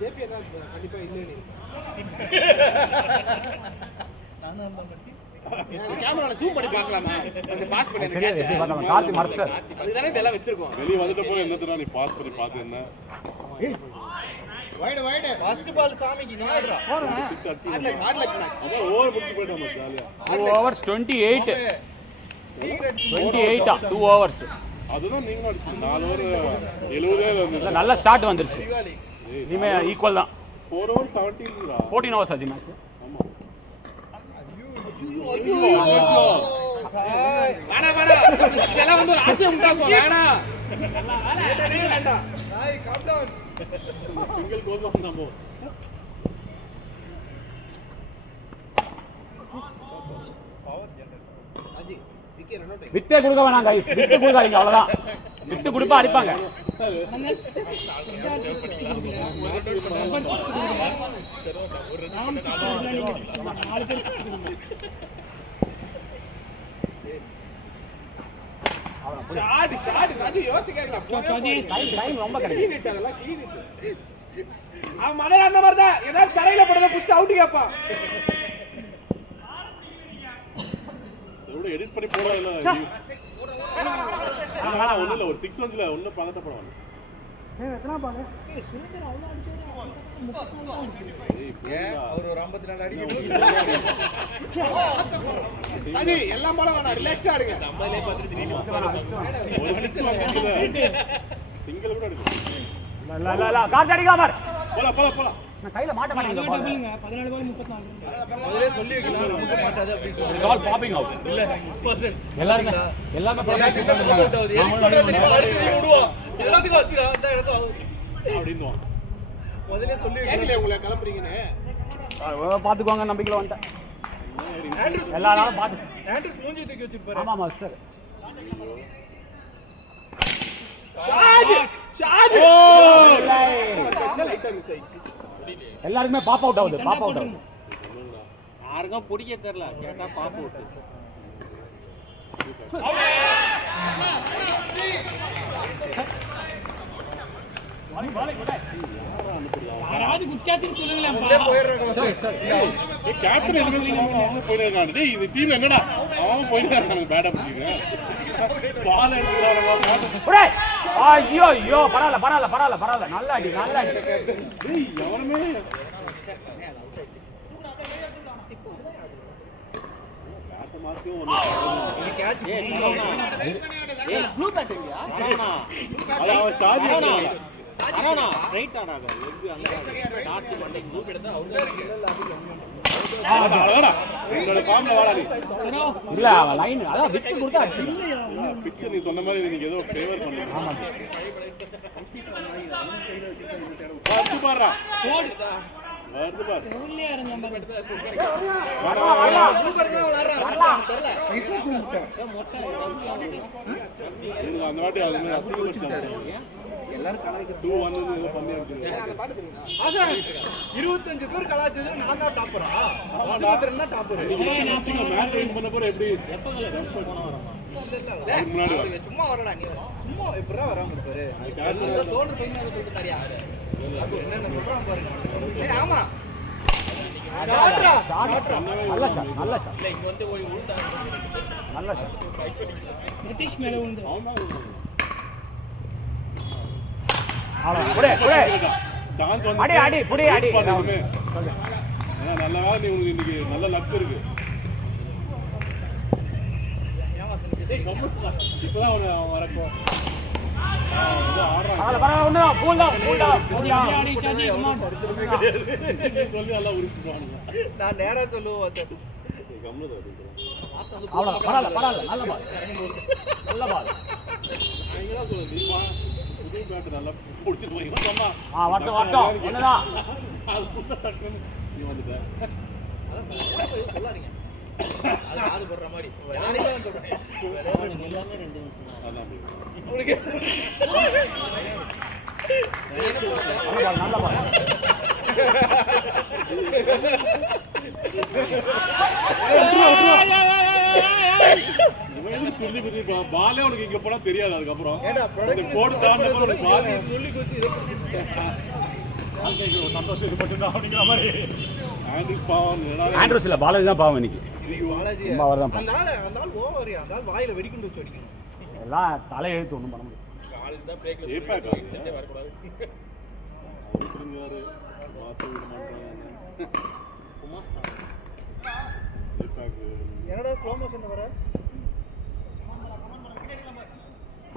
ஜேபி என்ன கண்டிப்பா இல்ல நீ கேமரால ஜூம் பண்ணி பார்க்கலாமா கொஞ்சம் பாஸ் பண்ணி எனக்கு கேட்ச் கார்த்தி மாஸ்டர் அதுதானே இதெல்லாம் வச்சிருக்கோம் வெளிய வந்துட்ட போல என்னத்தடா நீ பாஸ் பண்ணி பார்த்து என்ன வைட் ஃபர்ஸ்ட் பால் சாமிக்கு நாடுறா 6 அடிச்சு அதான் ஓவர் முடிச்சு போய்டாமா ஜாலியா. 2 overs 28 2 overs அதுதான் நீங்க அடிச்சு 4 ஓவர் 70 வந்து நல்ல ஸ்டார்ட் வந்துருச்சு இனிமே ஈக்குவல் தான் 4 ஓவர் 17 ரா. 14 overs ஆச்சு மேட்ச் ஆமா. வேணா இதெல்லாம் வந்து ஒரு ஆசை உண்டாக்கும் வேணா வேண்டாம் ஹாய் கம் டவுன் சிங்கிள் கோசம் நம்ம அஜி விக்கி ரன் அவுட் வித்தே கொடுக்க வேணாம் गाइस வித்து கொடுக்காதீங்க அவ்வளவுதான் வித்து கொடுப்பா அடிப்பாங்க ஷாட் சஜி யோசிக்கல டைம் ரொம்ப கிடைக்கும் அதெல்லாம் க்ளீன் அவன் மதர் அந்த மாதிரி தான் ஏதாவது தரையில படுறத புஷ்ட் அவுட் கேட்பான் எவ்வளவு எடிட் பண்ணி போடா இல்ல ஒண்ணு இல்ல ஒரு 6 ரன்ஸ்ல ஒண்ணு பதட்டப்படலாம். அவர் ஒரு 54 அடி சஜி எல்லாம் போல வேணா ரிலாக்ஸ்டா இருங்க நம்மளே பார்த்துட்டு திடீர்னு ஒரு 6 ரன்ஸ்ல சிங்கிள் கூட எடுக்கும். இல்ல கார்த்தி அடிக்காம போலாம் நான் கையில மாட்ட மாட்டேங்க டபுள்ங்க 14 பால் 34 முதல்ல சொல்லி வைக்கலாம் நமக்கு மாட்டாது அப்படி சொல்லி இட்ஸ் ஆல் பாப்பிங் அவுட் இல்ல 6% எல்லாரும் எதுக்கு சொல்றது தெரியுமா அடுத்து விடுவோம் எல்லாத்துக்கும் வச்சிரா அந்த எனக்கு அப்படின்னுவான். முதல்ல சொல்லி கேட்கல உங்களை கிளம்புறீங்கன்னு. பாத்துக்கோங்க நம்பிக்கையில வந்துட்டேன். எல்லா நாளும் பாத்து ஆண்ட்ரூஸ் மூஞ்சி தூக்கி வச்சிருப்பாரு. ஆமா மாஸ்டர். எல்லாருக்குமே பாப் அவுட் ஆகுது. யாருக்கும் பிடிக்க தெரியல கேட்டா பாப்பு விட்டு யாராவது குச்சாச்சுன்னு சொல்லுங்களேன். கேப்டன் எதுவுமே போயிட்டு இருக்காங்க. டேய் இந்த டீம் என்னடா அவன் போயிட்டு இருக்காங்க பேட்டா பிடிச்சிங்க பால் எடுத்துறாங்க. ஐயோ ஐயோ பரவாயில்ல நல்ல அடி டேய் எவனுமே ப்ளூ பேட்டிங்கயா? அது அவன் ஷாஜி அரணா ரைட் ஆடாத லெக் அங்க டாட் பண்ணி ப்ளூ எடுத்தா அவுட் அடடா உன்னோட ஃபார்ம்ல வாடா நீ. இல்ல அவன் லைன் அதான் விட்டு கொடுத்தா அடிச்சு. பிக்சர் நீ சொன்ன மாதிரி நீங்க ஏதோ ஃபேவர் பண்ணீங்க. ஆமா வந்து பாருடா போடு. வந்து பாரு. உள்ளே இருந்த நம்பர். அந்த வாட்டி அது மாதிரி அசிங்கப்படுத்தாங்க. எல்லாரும் கலாய்க்கு 2-1 ஏதோ பண்ணி அடிச்சாங்க. 25 பேர் கலாய்ச்சது நான் தான் டாப்பரா? வசீகரன் தான் டாப்பர். நீங்க மேட்ச் வின் பண்ண போற எப்படி முன்னாடி வா. சும்மா வரடா நீ. சும்மா எப்பறா வராம இருப்பாரு. சோல்டர் பெயின் ஏதோ சொல்லிட்டாரியா? அது என்னன்னு சொல்றான் பாருங்க. ஏய் ஆமா. டாட்ரா. நல்ல ஷாட் இல்ல இங்க வந்து போய் உள்டா. நல்ல ஷாட். பிரிட்டிஷ் மேல வந்து. சான்ஸ் வந்து அடி புடி அடி. பண்ணுமே. நல்ல வேளை நீ உனக்கு இன்னைக்கு நல்ல லக் இருக்கு. இப்பதான் அவன் வரக்கும். ஒண்ணு பூல் தான் அடி சாஜி கமான். சொல்லி எல்லாம் உரிச்சு போவானுங்க. நான் நேரா சொல்லுவேன் சார். கம்முனு பரவாயில்ல நல்ல பால் நான் எங்கடா சொல்றது தீபா புது பேட் நல்லா புடிச்சு போய் சொன்னா வட்டம் ஒண்ணுதான் அது புது டக்குன்னு நீ வந்துட்ட சொல்லாதீங்க அது காது போடுற மாதிரி நானே தான் சொல்றேன் எல்லாமே 2 நிமிஷம் தான் அதான் உங்களுக்கு நல்ல பால் பாலே உனக்கு இங்க போனா தெரியாது அதுக்கப்புறம் கோடு தாண்ட பால் சொல்லி கொடுத்து இதை சந்தோஷம் இது மட்டும்தான் அப்படிங்கிற மாதிரி ஆண்ட்ரூஸ் பாவம் ஆண்ட்ரூஸ் இல்ல பாலாஜி தான் பாவம் இன்னைக்கு பாலாஜி ரொம்ப அவர் தான் அந்த ஆள் ஓவர் அந்த ஆள் வாயில வெடிக்குண்டு வச்சு அடிக்கணும் எல்லாம் தலை எழுத்து ஒண்ணும் பண்ண முடியும் கால் தான் பிரேக்ல செட்டே வர கூடாது அவர் திரும்பிவாரு வாசல் விட மாட்டாங்க என்னடா ஸ்லோ மோஷன் வர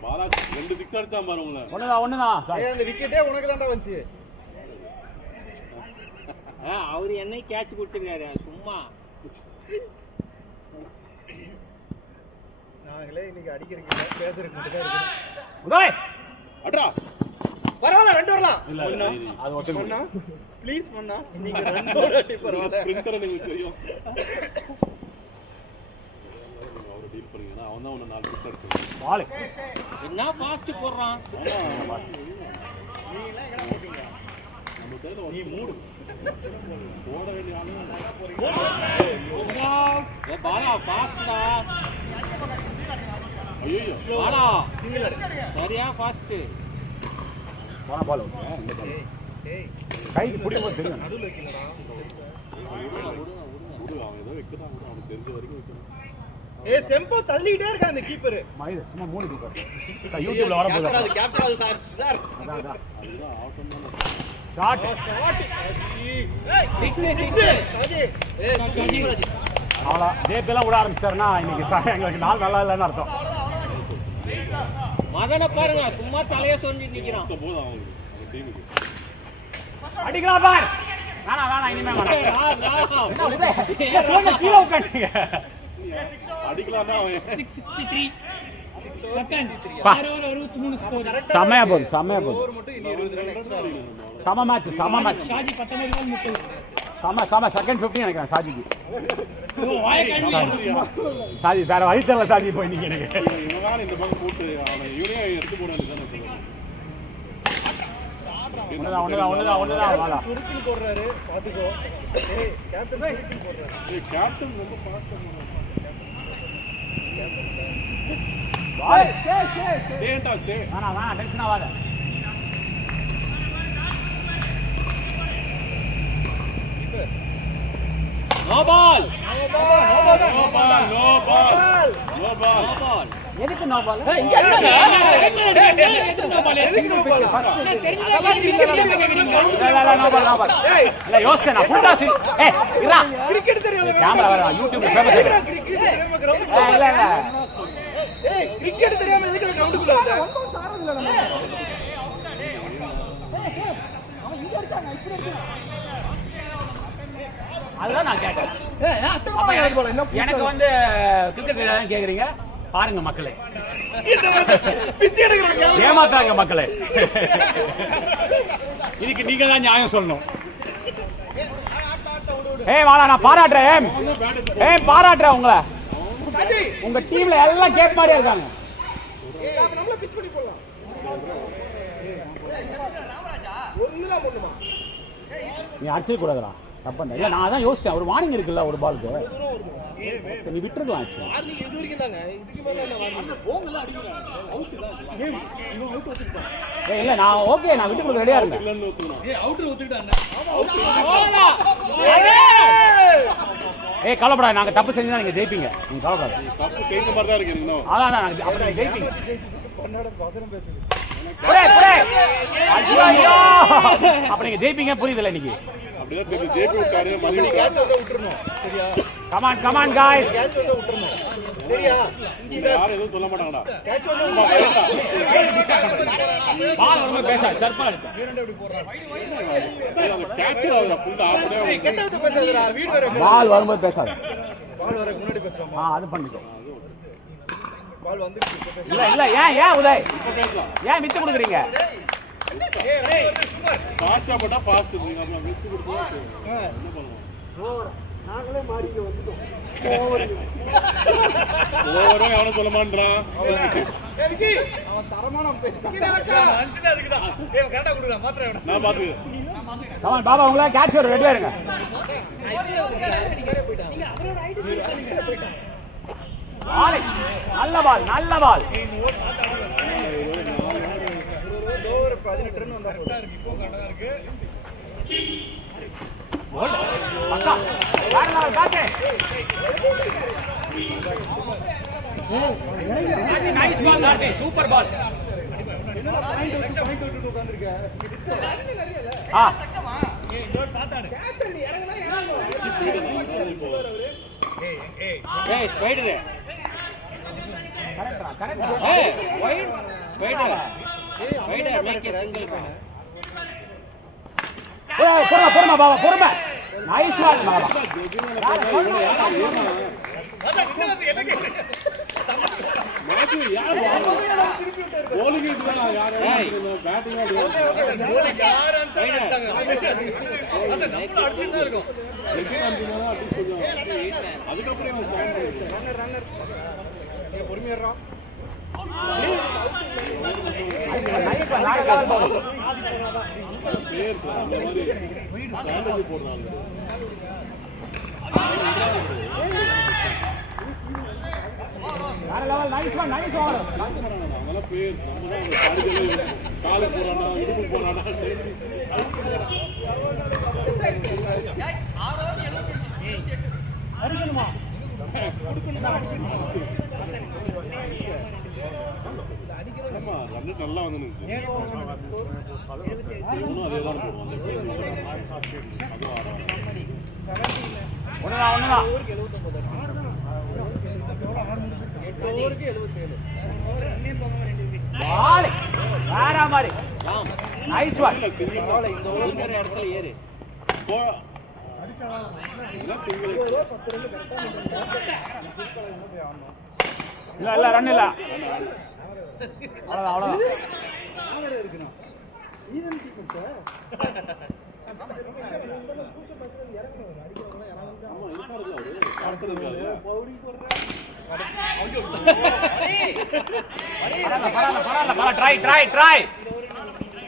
பாலா 2 6 அடிச்சான் பாரு உங்களை ஒண்ணுதான் ஏய் அந்த விக்கெட்டே உனக்கு தான்டா வந்துச்சு அவர் என்னை கேட்ச் பிடிச்சிருக்காரு சும்மா நாங்களே இன்னைக்கு அடிக்கிறதுக்கு பேசுறதுக்கு மட்டும் தான் இருக்கு உதய் அட்ரா பரவாயில்ல ரெண்டு வரலாம் இல்ல அது ஒட்டு பண்ணா ப்ளீஸ் பண்ணா நீங்க ரெண்டு அடி பரவாயில்ல ஸ்பிரிண்டர் உங்களுக்கு தெரியும் அவரை டீல் பண்ணீங்கன்னா அவன் தான் உன்னை 4 6 அடிச்சான் பால் என்ன ஃபாஸ்ட் போடுறான் நீ எல்லாம் எங்க போறீங்க நம்ம சைடுல நீ மூடு போட வேண்டிய ஏ பாலா ஃபாஸ்ட்டா ஐயோ பாலா சரியா ஃபாஸ்ட் போன பால் ஏய் ஏய் கைக்கு பிடிக்கும்போது தெரியும் நடுவுல வைக்கலடா விடு அவன் ஏதோ வைக்கிறான் அவனுக்கு தெரிஞ்ச வரைக்கும் வைக்கணும் ஏய் ஸ்டெம்போ தள்ளிட்டே இருக்க அந்த கீப்பர் மயிறு சும்மா மூணு கீப்பர் யூடியூப்ல வர போகுது கேப்சர் அது சார் சார் அதான் அதுதான் ஆட்டம் தான் ஷாட் ஏய் 6 சாஜி ஏய் அவ்வளோ ஜேபி விட ஆரம்பிச்சிட்டாருன்னா இன்னைக்கு எங்களுக்கு நாள் நல்லா இல்லைன்னு அர்த்தம் மதனை பாருங்க சும்மா தலைய சொல்லிட்டு நிக்கிறான் போதும் அவங்களுக்கு அவங்க டீமுக்கு அடிக்கலாம் பார் வேணாம் இனிமே வேணாம் கீழே உட்காந்துங்க அடிக்கலாமா அவன் 663 பா. 63 ஸ்கோர். செமையா போகுது செமையா போகுது ஓவர் மட்டும் இனி 20 ரன் எக்ஸ்ட்ரா சம மேட்ச் சம மேட்ச் ஷாஜி 19 பால் 30. சம செகண்ட் 50 நினைக்கிறேன் ஷாஜிக்கு. வாய கழுவி. ஷாஜி வேற வழி தெரியல ஷாஜி போய் நிக்க எனக்கு. இவனால இந்த பக்கம் போட்டு அவனை இவனே எடுத்து போடான்னு தானே ஒண்ணுதான் வாடா. சுருக்கில் போடுறாரு பாத்துக்கோ. ஏய் கேப்டன் சுருக்கில் போடுறாரு. ஏய் கேப்டன் ரொம்ப ஃபாஸ்டா போறான். ஸ்டேட்டா ஸ்டே. வேணா டென்ஷன் ஆகாத. நோ பால் எதுக்கு நோ பால்? யோசிச்சேன் நான் ஃபுல் டாஸ். கிரிக்கெட் தெரியாத கேமரா வர யூடியூப்ல ஃபேமஸ். கிரிக்கெட் தெரியாம கிரவுண்ட். ஏய் கிரிக்கெட் தெரியாம எதுக்கு கிரவுண்டுக்குள்ள வந்த? அதுதான் நான் கேட்டேன். எனக்கு வந்து கிரிக்கெட் தெரியாதுன்னு கேக்குறீங்க. பாருங்க மக்களே, பிச்சை எடுக்கறாங்க. ஏமாத்துறாங்க மக்களே. இதுக்கு நீங்க தான் நியாயம் சொல்லணும். ஏய் வாடா, நான் பாராட்டுறேன். பாராட்டுறேன் உங்களை. உங்க டீம்ல எல்லாம் கேப் மாதிரியா இருக்காங்க. நம்மள பிட்ச் பண்ணி போடலாம். ஒரு இதுல போடுமா? நீ அடிச்சே கூடாதுடா. தப்பா இல்ல, நான் அதான் யோசிச்சேன். ஒரு வார்னிங் இருக்குல்ல ஒரு பாலுக்கு. நீ விட்டுருக்கலாம் ஆச்சு. வார்னிங் இது வரைக்கும் தாங்க. இதுக்கு மேல என்ன வார்னிங்? போங்கல அடிக்குறாங்க. அவுட் தான். இவன் அவுட் ஒத்துக்கிட்டான். ஏய் இல்ல, நான் ஓகே, நான் விட்டு கொடுக்க ரெடியா இருந்தேன். ஏய் அவுட் ஒத்துக்கிட்டானே. ஏய் கவலைப்படாத, நாங்க தப்பு செஞ்சா நீங்க ஜெயிப்பீங்க. நீங்க கவலைப்படாத. தப்பு செய்த மாதிரி தான் இருக்கு இன்னும். அதான் நாங்க அப்ப நீங்க ஜெயிப்பீங்க. பண்ணாட வசனம் பேசுது. ஐயோ அப்ப நீங்க ஜெயிப்பீங்க, புரியுதுல இன்னைக்கு. அப்படிதான் தெரிஞ்சு ஜேபி விட்டாரு மறுபடியும் கேட்ச் வந்து விட்டுறணும். சரியா? come on guys. கேட்ச் வந்து விட்டுறணும். சரியா? யாரும் எதுவும் சொல்ல மாட்டாங்கடா. கேட்ச் வந்து பால் வரும்போது பேசாத, சர்ப்பா எடுத்து. வீரண்ட எப்படி போறான்? அந்த கேட்ச் ஆகுற ஃபுல் ஆஃப்டே கெட்டது பேசாதடா. வீடு வர பால் வரும்போது பேசாத. பால் வர முன்னாடி பேசலாமா? அது பண்ணிக்கோ. பால் வந்துருச்சு. இல்ல இல்ல, ஏன் உதய் ஏன் வித்து கொடுக்குறீங்க? ஃபாஸ்டா போட்டா ஃபாஸ்ட் நீங்க அம்மா வித்து கொடுத்தா என்ன பண்ணுவோம்? நாங்களே மாறிக்க வந்துட்டோம். ஓவரே அவன சொல்ல மாட்டறான். அவன் தரமான நான் அஞ்சுதான் அதுக்கு தான். ஏய் கரெக்ட்டா குடுடா, மாத்திரை விடு. நான் பாத்து. come on பாபா, உங்கள கேட்ச் வர ரெடியா இருங்க. நல்ல பால். ஓவர் 18 ரன் வந்தா போதும். இப்போ கரெக்ட்டா இருக்கு. அக்கா வேற காட்டு. நைஸ் பால் காட்டு, சூப்பர் பால். என்னடா பாயிண்ட் விட்டு உட்கார்ந்திருக்க? ஏய் இந்த ஒரு பாத்தாடு. கேப்டன் நீ இறங்குனா ஏய் ஸ்பைடர் கரெக்ட்டா. ஏய் wait spider spider make it single. பொறுமை பாபா, பொறுமை. நைஸ் பால் பாபா. மேட்ச் யார் bowling இதுதான் யார் பேட்டிங் போலிக்கு யார் அடிச்சாங்க? அத நம்ம அடிச்சிட்டு இருக்கோம். அதுக்கப்புறம் இவன் ஸ்டாண்ட் ரன்னர் நீ பொறுமையா இருடா. நைஸ் பால், நாங்க பால். பேர் அந்த மாதிரி ஸ்ட்ராட்டஜி போடுறாங்க. வேற level. Nice ball, nice over. அதெல்லாம் பேர் நம்ம தான் பாடிக்கல கால போறானா இடுப்பு போறானா அடிக்கணுமா? ஆமா ரன் நல்லா வந்துருச்சு. இவனும் அதே தான் போடுவான். ஒண்ணுதான். 8 ஓவருக்கு 77. பால் வேற மாதிரி. Nice ball. பரவாயில்லை, இந்த ஓவர் இன்னொரு இடத்துல ஏறு. போ அடிச்சான். இல்ல சிங்கிள் 10 ரன் கரெக்டா நிக்கணும். போய் ஆடணும். இல்ல ரன் இல்ல அவ்வளவுதான் ட்ரை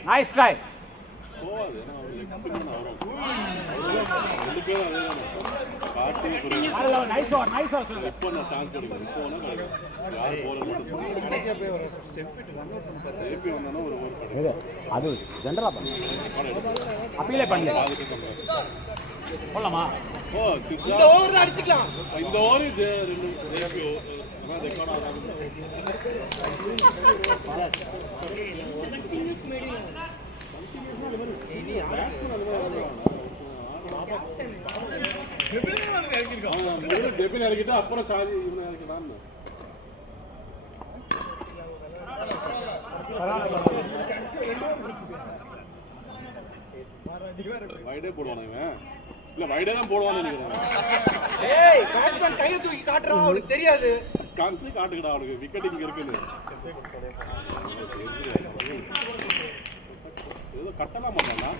நைஸ் ட்ரை இப்போ நான் சான்ஸ் கிடைக்கும் இப்போ யார் போல திருப்பி வந்தாலும் ஒரு அது ஜென்ரலா அப்பீலே பண்ணல போலாமா ஓ இந்த ஓவர் தான் அடிச்சுக்கலாம். இந்த ஓவர் ரெண்டு ரெக்கார்ட் ஆகாது டெபின் இறக்கிட்டு அப்புறம் சாதி இவனை இறக்கிட்டான் வைடே போடுவானு இவன் இல்ல வைடே தான் போடுவான்னு நினைக்கிறேன். ஏய் பேட்ஸ்மேன் கையை தூக்கி காட்டுறான் அவனுக்கு தெரியாது. கான்ஃபிளிக் காட்டுக்கடா அவனுக்கு விக்கெட் இங்க இருக்குது ஏதோ கட்டலாம் மாட்டானா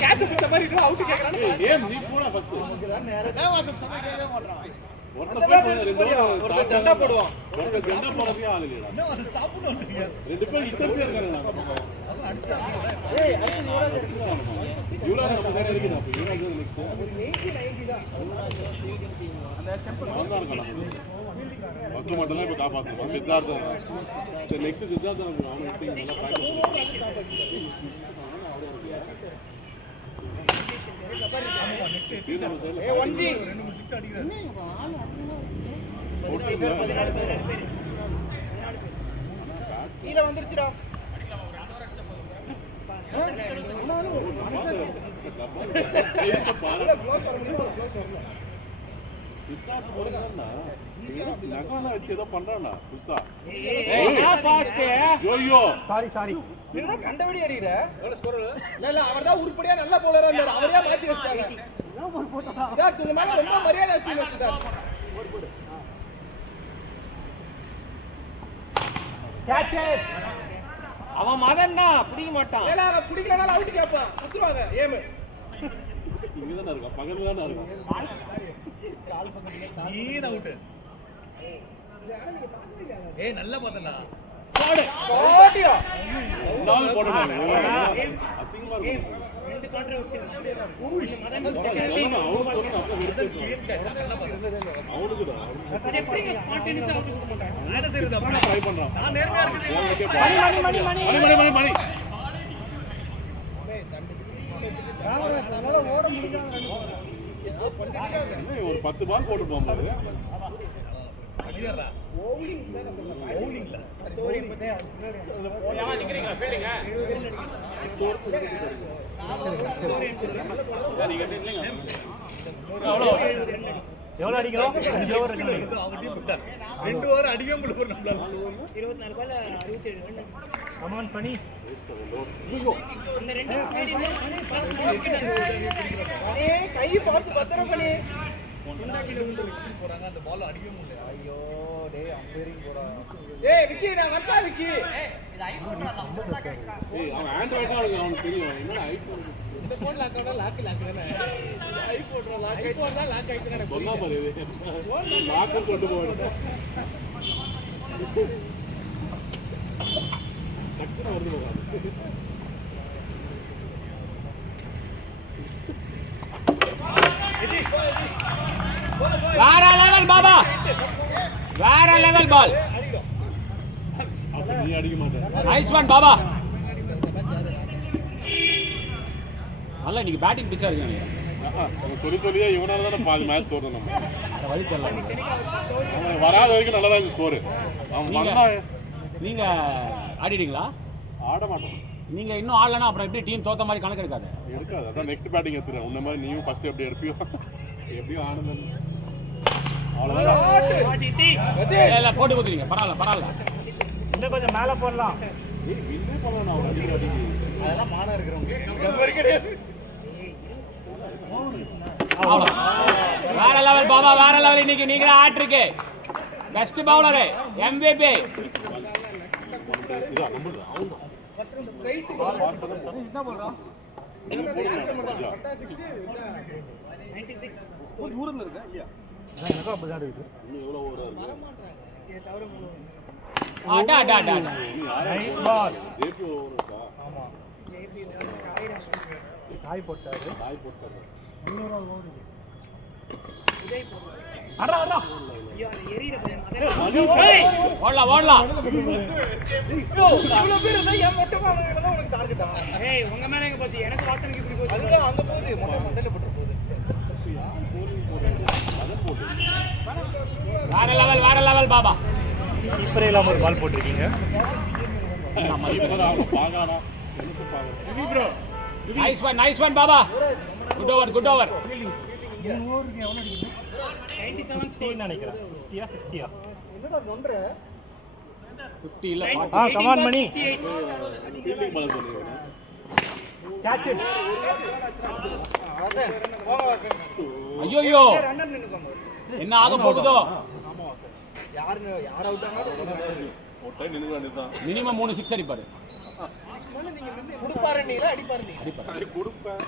கேட்ச் பிடிச்ச மாதிரி இருக்கு அவுட் கேக்குறானே. ஏய் நீ போடா ஃபர்ஸ்ட் ஒரு ஜண்டா போடுவான். ஒரு ஜண்டா போறதுக்கு ஆள் இல்லடா. இன்னும் அது சாப்பிடுவாங்க. ரெண்டு பேரும் இன்டர்ஃபியர் இருக்காங்க. ஏய் ஐ யுவராஜ் நம்ம சைடு இருக்குடா. அப்ப யுவராஜ் நெக்ஸ்ட் 80 தான். அந்த டெம்பிள் வந்தா இருக்கானே. வசு மட்டும் தான் இப்ப காப்பாத்துறான். சித்தார்த்தன். சரி நெக்ஸ்ட் சித்தார்த்தன் அவன் ஹிட்டிங் நல்லா பிராக்டீஸ் கீழ வந்துருச்சுடா. நகால வச்சு ஏதோ பண்றானா புதுசா சாரி என்னடா கண்டபடி ஏறிற? எவ்வளவு ஸ்கோர்? இல்ல அவர்தான் உருப்படியா நல்ல பவுலரா இருந்தார். அவரே மாத்தி வச்சிட்டாங்க. சித்தார்த் உங்க மேல ரொம்ப மரியாதை வச்சிருக்க சித்தார்த். கேட்ச் அவன் மதன்னா பிடிக்க மாட்டான். ஏனா அவ பிடிக்கலனால அவுட் கேப்பான். குத்துவாங்க ஏம். இங்கதானே இருக்கான் பக்கத்துல தானே இருக்கான் கால் பக்கத்துல நீர் அவுட். ஏய் நல்ல பாத்தனா கோடியா நாலு போடுறாங்க அசிங்கமா இருக்கு ரெண்டு கான்ட்ரோவர்சி அவனுக்குடா அதே பாருங்க ஸ்பான்டேனியஸா அவுட் கொடுக்க மாட்டாங்க. நான் செய்யறது அப்படி ட்ரை பண்றான் நான் நேர்மையா இருக்குது. மணி ஓட முடியாது. ஒரு 10 பால் போட்டு போகும்போது அடியறா பவுலிங் தான சொல்றேன். பவுலிங்ல தோரி எப்பதே யாரா நிக்கிறீங்களா ஃபீல்டிங் நீங்க இல்லைங்க எவ்வளவு அடிக்கிறோம் 5 ஓவர் இருக்கு. அவங்க டீம் விட்டா 2 ஓவர் அடிக்கவே முடியல நம்மளால. 24 பால் 67 ரன். கமான் பண்ணி இந்த ரெண்டு ஃபீல்டிங் பாஸ் ஏய் கை பார்த்து பத்திரம் பண்ணி. போறாங்க அந்த பால் அடிக்கவே முடியல. ஐயோ டேய் அம்பேரிங் போடா. ஏய் விக்கி நான் வந்தா விக்கி. ஏய் அவன் ஆண்ட்ராய்டா இருக்கு அவனுக்கு தெரியும் என்னடா ஐபோன் இந்த போன் லாக் ஆனா லாக் தானே. ஐபோன் தான் லாக் ஆயிடுச்சு. சொன்னா பாரு இது லாக்கர் கொண்டு போறது டக்குனு வருது பாரு. வேற லெவல் பாபா வேற லெவல் பால். அப்ப நீ அடிக்க மாட்டே. Nice one Baba. நல்லா இன்னைக்கு பேட்டிங் பிச்சா இருக்காங்க. அவங்க சொல்லியே இவனால தானே பாதி மேட்ச் தோணும் நம்ம. வழி தெரியல. அவன் வராத வரைக்கும் நல்லா தான் ஸ்கோர். அவன் வந்தா நீங்க ஆடிட்டீங்களா? ஆட மாட்டோம். நீங்க இன்னும் ஆடலன்னா அப்புறம் எப்படி டீம் தோத்த மாதிரி கணக்கு எடுக்காது. எடுக்காது. அதான் நெக்ஸ்ட் பேட்டிங் எடுத்துறேன். உன்ன மாதிரி நீயும் ஃபர்ஸ்ட் எப்படி எடுப்பியோ எப்படியும் ஆனந்தம். அவ்வளவுதான். இல்ல போட்டு கொடுத்துறீங்க. பரவாயில்ல. இன்னும் கொஞ்சம் மேல போடலாம். ஏய் வின்னே பண்ணலாம் அவன் அடிக்கிற அடிக்கு. அதெல்லாம் மானம் இருக்கிறவங்க கிடையாது. வேற லெவல் பாபா, வேற லெவல். இன்னைக்கு நீங்க ஆட்ருக்கு பெஸ்ட் பவுலர் MVP. இதா நம்பர் அவுட். என்ன போடுறான்? என்ன போடுறான்? 96 ஒரு தூரத்துல இருக்கா இல்லையா? எனக்கு அப்பதான் இருக்கு. இன்னும் எவ்வளவு ஓவரா இருக்கு? அடா நைஸ் பால். ஜேபி ஓவர் இருக்கா? ஆமா. காய் போட்டாரு. இன்னொரு ஓவர். அடா. ஓடலாம். இவ்வளவு பேர் இருந்தா ஏன் மொட்டை மாலையில தான் உனக்கு டார்கெட்டா? ஏய் உங்க மேல எங்க போச்சு? எனக்கு வாசனைக்கு இப்படி போச்சு. அதுதான் அங்க போகுது. மொட்டை மண்டையில போட்டு போகுது. வேற லெவல் பாபா. கீப்பரே இல்லாம ஒரு பால் போட்டுருக்கீங்க. பாக்காடா. எனக்கு பாக்க. நைஸ் ஒன் பாபா. Good over. 97 ஸ்கோர் நினைக்கிறேன். 50 60 என்னடா நொன்ற? 50 இல்ல 40. Come on Mani. Fielding ball பண்ணுவீங்க. Catch it. வாசன் போங்க வாசன். ஐயோ ரன்னர் நின்னுக்கோங்க. என்ன ஆக போகுதோ? ஆமா வாசன். யார் அவுட் ஆனாலும் ஒரு டைம் நின்னு வேண்டியதுதான். மினிமம் 3 6 அடிப்பாரு. குடுப்பாரு நீங்களா அடிப்பாரு நீ? அது கொடுப்பேன்.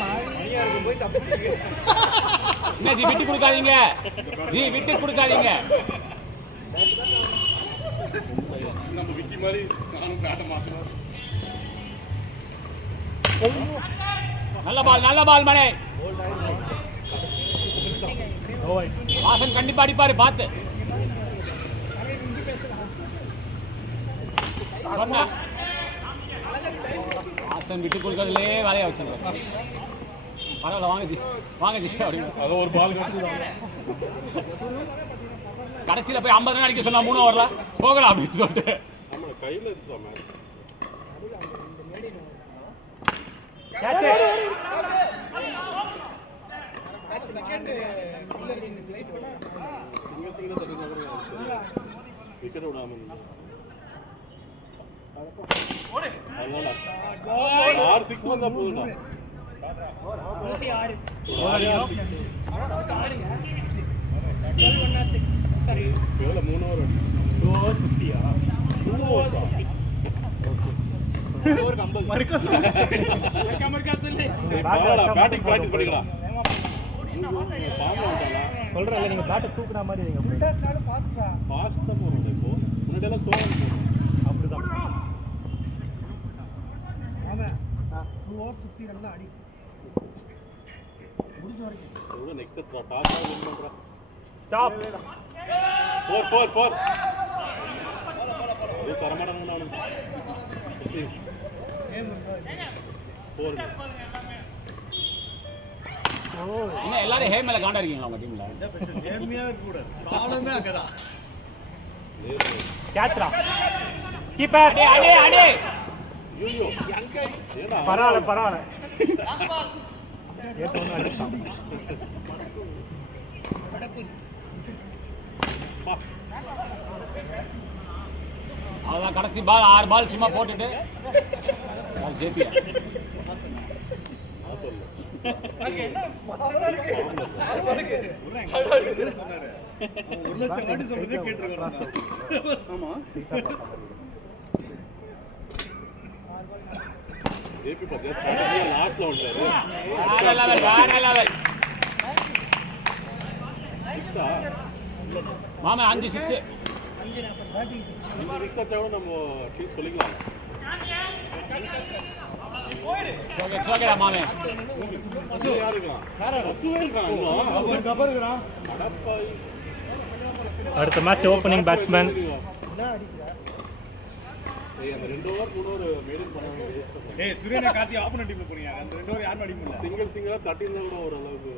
மணியா இருக்கு போய் தப்பிச்சிருக்கு. என்ன ஜி விட்டு கொடுக்காதீங்க. நம்ம விக்கி மாதிரி நானும் காட்ட மாட்டேன். நல்ல பால் மணி. வாசன் கண்டிப்பா அடிப்பாரு பார்த்து. சொன்ன வாசன் விட்டு கொடுக்கறதுலே வேலையை வச்சுருக்காரு. பரவாயில்ல வாங்க ஜி அப்படின்னு. அது ஒரு பால் கட்டு. கடைசியில போய் 50 ரன் அடிக்க சொன்னா 3 ஓவர்ல போகலாம் அப்படின்னு சொல்லிட்டு நம்ம கையில இருக்கா மேட்ச். Catch it. செகண்ட் இல்ல நீங்க ஃளைட் பண்ணா சிங்க தடுக்க விக்கெட் விடாம அதனால 6 வந்தா போதும்டா. 6 எவ்வளவு 3 ஓவர் 250 2 ஓவர்ஸா? ஓவருக்கு 50. மறுக்க சொல்லு. பேட்டிங் பிராக்டிஸ் பண்ணிக்கலாம். பாம்பு விட்டாளா? சொல்றேன் நீங்க பேட் தூக்குற மாதிரி நீங்க ஃபுல்டாஸ்னால ஃபாஸ்டா. ஃபாஸ்டா போறோம் இப்போ. முன்னாடி எல்லாம் ஸ்லோவா போறோம். அப்படிதான். ஆமா 2 ஓவர் 50 ரன் தான் அடி. முடிஞ்ச வரைக்கும். எவ்வளவு நெக்ஸ்ட் டாஸ் வின் பண்றா. ஸ்டாப். 4 இது தரமாட்டானுங்க அவனுக்கு. 4 என்ன எல்லாரும் ஹே மேல காண்டா இருக்கீங்களா உங்க டீம்ல? நேர்மையா இருக்க கூடாது. ப்ராப்ளமே அங்கதான். கேட்ச்ரா. கீப்பர். அடே ஐயோ ஏடா பரவாயில்ல. ஏத்த ஒண்ணு அடிச்சான். அதான் கடைசி பால் 6 பால் சும்மா போட்டுட்டு ஜேபி என்ன பாவலா இருக்கு. 6 பாலுக்கு சொன்னாரு. 1 லட்சம் வாட்டி சொல்றதே கேட்டிருக்காங்க. ஆமா. ஜேபி பத்தியா ஸ்டார்டிங்ல லாஸ்ட்ல வந்தாரு. வேற லெவல் சிக்ஸா மாமா 5 6 இந்த சிக்ஸ் அடிச்சாலும் நம்ம அட்லீஸ்ட் சொல்லிக்கலாம். சோகேடா மாமே. யார் இருக்கான்? அசுவே இருக்கான் இன்னும். கபர் இருக்கறான். அடப்பாய். அடுத்த மேட்ச் ஓபனிங் பேட்ஸ்மேன் ஏய் அந்த 2 ஓவர் 3 ஓவர் மெயின்டைன் பண்ணாம வேஸ்ட் ஏய் சூரியனை காத்தி ஆப்போனன்ட் டீம்ல போறீங்க அந்த 2 ஓவர் யாரும் அடிக்க முடியல சிங்கிளா தட்டினா கூட ஒரு அளவுக்கு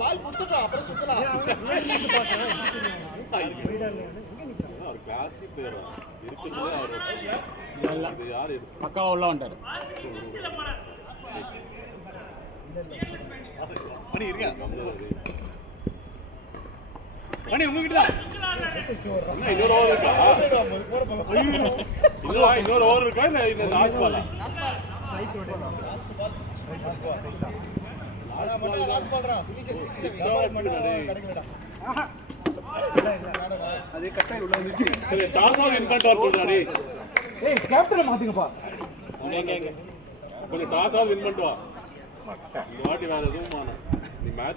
பால் கொடுத்துட்டா அப்புறம் சுத்தலாம் அவர் கிளாசி பிளேயர் இருக்கும்போதே அவர் இது யார் பக்காவா உள்ள வந்துட்டாரு மணி இருக்கா மணி உங்ககிட்ட தான் இன்னொரு ஓவர் இருக்கா இன்னொரு ஓவர் இருக்கா இல்ல இந்த லாஸ்ட் பாலா அது கட்டாய் உள்ள வந்துச்சு டாஸ் ஆஃப் வின் பண்ணிட்டு வர சொல்றானே ஏய் கேப்டனை மாத்துங்கப்பா கொஞ்சம் டாஸ் ஆஃப் வின் பண்ணிட்டு வா இந்த வாட்டி வேற எதுவும் நீ மேட்ச்